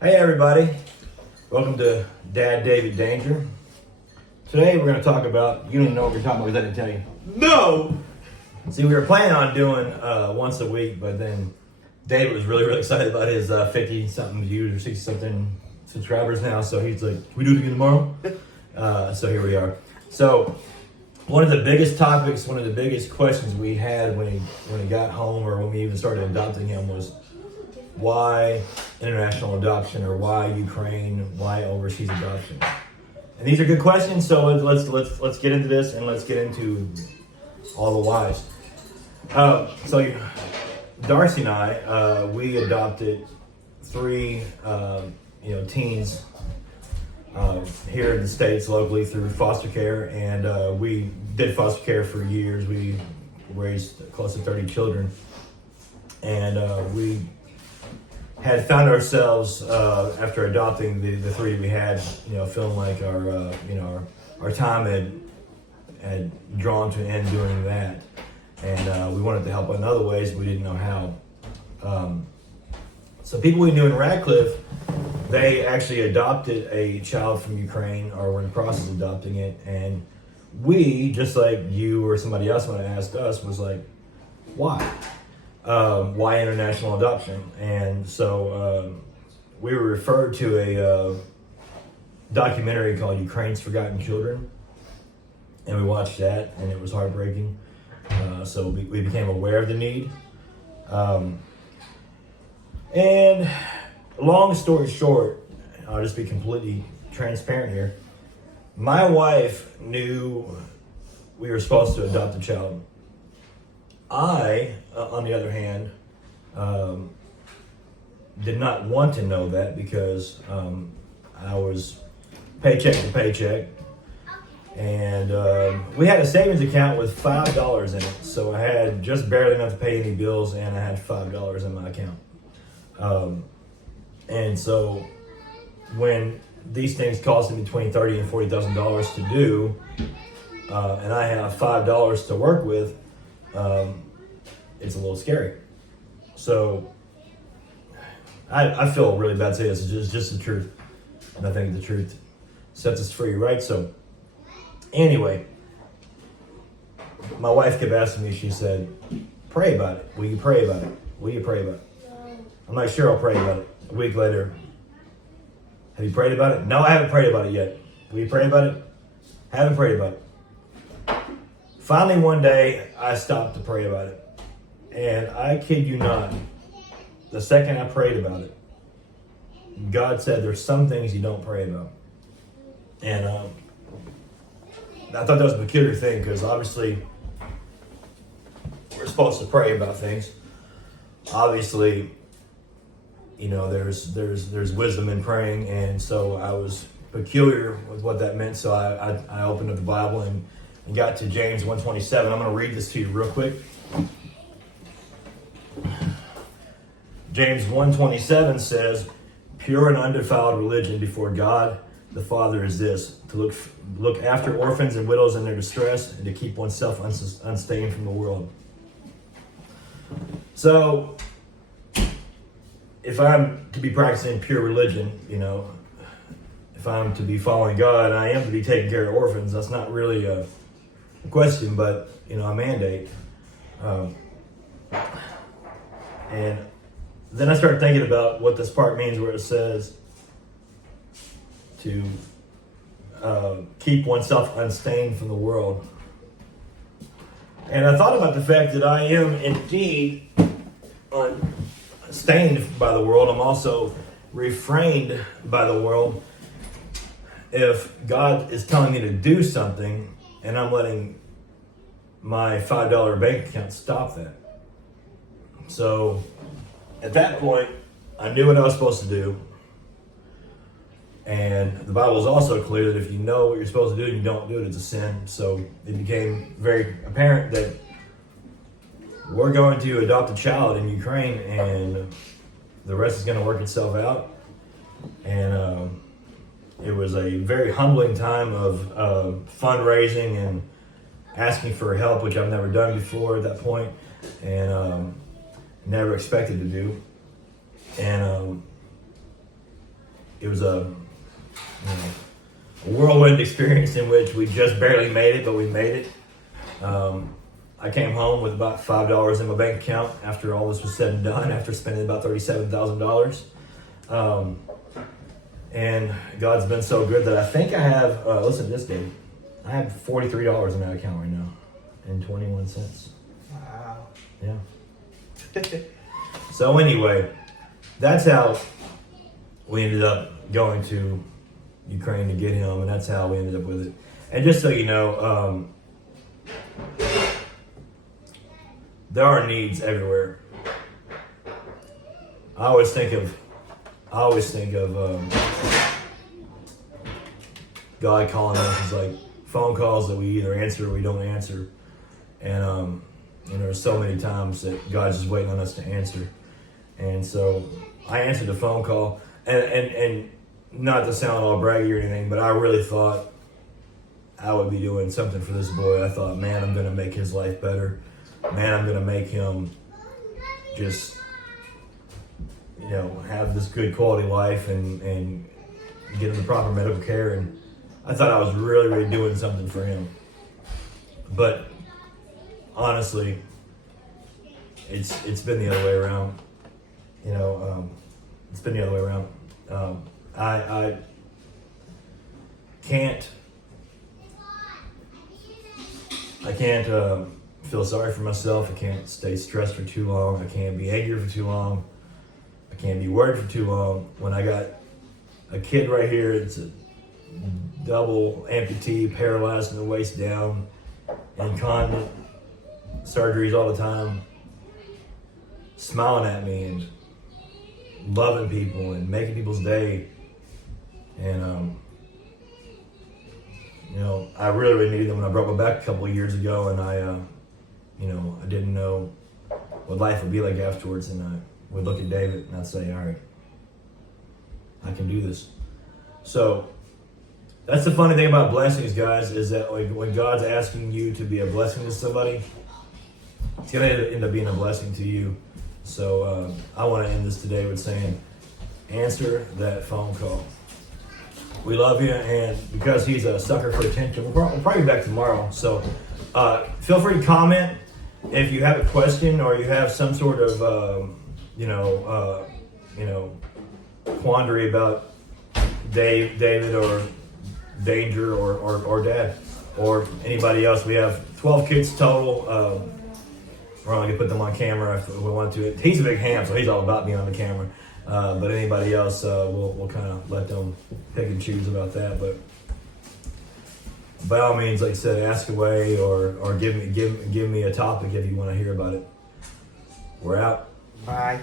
Hey everybody, welcome to Dad David Danger. Today we're going to talk about, you don't even know what we're talking about because I didn't tell you. No! See, we were planning on doing once a week, but then David was really excited about his 50-something views or 60-something subscribers now, so he's like, can we do it again tomorrow? So here we are. So one of the biggest topics, one of the biggest questions we had when he got home or when we even started adopting him was, why international adoption, or why Ukraine, why overseas adoption? And these are good questions, so let's get into this and let's get into all the whys. So Darcy and I, we adopted three teens here in the States locally through foster care, and we did foster care for years. We raised close to 30 children, and we had found ourselves after adopting the three we had, feeling like our time had drawn to an end doing that, and we wanted to help in other ways, but we didn't know how. So people we knew in Radcliffe, they actually adopted a child from Ukraine, or were in the process of adopting it, and we, just like you or somebody else might have asked us, was like, why? Why international adoption? And so we were referred to a documentary called Ukraine's Forgotten Children, and we watched that, and it was heartbreaking. So we became aware of the need. And long story short, I'll just be completely transparent here. My wife knew we were supposed to adopt a child. I, on the other hand, did not want to know that because I was paycheck to paycheck, and we had a savings account with $5 in it, so I had just barely enough to pay any bills, and I had $5 in my account. And so when these things cost me between $30,000 and $40,000 to do, and I have $5 to work with, it's a little scary. So I feel really bad saying this. It's just the truth. And I think the truth sets us free, right? So anyway, my wife kept asking me, she said, pray about it. Will you pray about it? Will you pray about it? I'm like, sure, I'll pray about it. A week later, have you prayed about it? No, I haven't prayed about it yet. Will you pray about it? Haven't prayed about it. Finally, one day, I stopped to pray about it. And I kid you not, the second I prayed about it, God said there's some things you don't pray about. And I thought that was a peculiar thing, because obviously we're supposed to pray about things. Obviously, there's wisdom in praying, and so I was peculiar with what that meant. So I opened up the Bible and got to James 1:27. I'm going to read this to you real quick. James 1:27 says, pure and undefiled religion before God the Father is this, to look after orphans and widows in their distress, and to keep oneself unstained from the world. So if I'm to be practicing pure religion, if I'm to be following God, I am to be taking care of orphans. That's not really a question, but a mandate. And then I started thinking about what this part means, where it says to keep oneself unstained from the world. And I thought about the fact that I am indeed unstained by the world. I'm also refrained by the world. If God is telling me to do something and I'm letting my $5 bank account stop that. So at that point, I knew what I was supposed to do. And the Bible is also clear that if you know what you're supposed to do and you don't do it, it's a sin. So it became very apparent that we're going to adopt a child in Ukraine, and the rest is going to work itself out. And it was a very humbling time of fundraising and asking for help, which I've never done before at that point, and never expected to do. And it was a whirlwind experience in which we just barely made it, but we made it. I came home with about $5 in my bank account after all this was said and done, after spending about $37,000. And God's been so good that I think I have, listen to this, David. I have $43 in that account right now and 21 cents. Wow. Yeah. So anyway, that's how we ended up going to Ukraine to get him, and that's how we ended up with it. And just so you know, there are needs everywhere. I always think of God calling us as like phone calls that we either answer or we don't answer, and there's so many times that God's just waiting on us to answer. And so I answered the phone call, and not to sound all braggy or anything, but I really thought I would be doing something for this boy. I thought, man, I'm going to make his life better. Man, I'm going to make him just, have this good quality life and get him the proper medical care. And I thought I was really, really doing something for him. But honestly, it's been the other way around. It's been the other way around. I can't feel sorry for myself. I can't stay stressed for too long. I can't be angry for too long. I can't be worried for too long. When I got a kid right here, it's a double amputee, paralyzed from the waist down, incontinent, surgeries all the time, smiling at me and loving people and making people's day. And I really, really needed them when I broke my back a couple of years ago, and I didn't know what life would be like afterwards. And I would look at David and I'd say, all right, I can do this. So that's the funny thing about blessings, guys, is that when God's asking you to be a blessing to somebody, it's going to end up being a blessing to you. So I want to end this today with saying, answer that phone call. We love you, and because he's a sucker for attention, we'll probably be back tomorrow. So feel free to comment if you have a question or you have some sort of quandary about David or Danger or Dad or anybody else. We have 12 kids total. We're only gonna put them on camera if we want to. He's a big ham, so he's all about being on the camera. But anybody else, we'll kind of let them pick and choose about that. But by all means, like I said, ask away or give me a topic if you want to hear about it. We're out. Bye.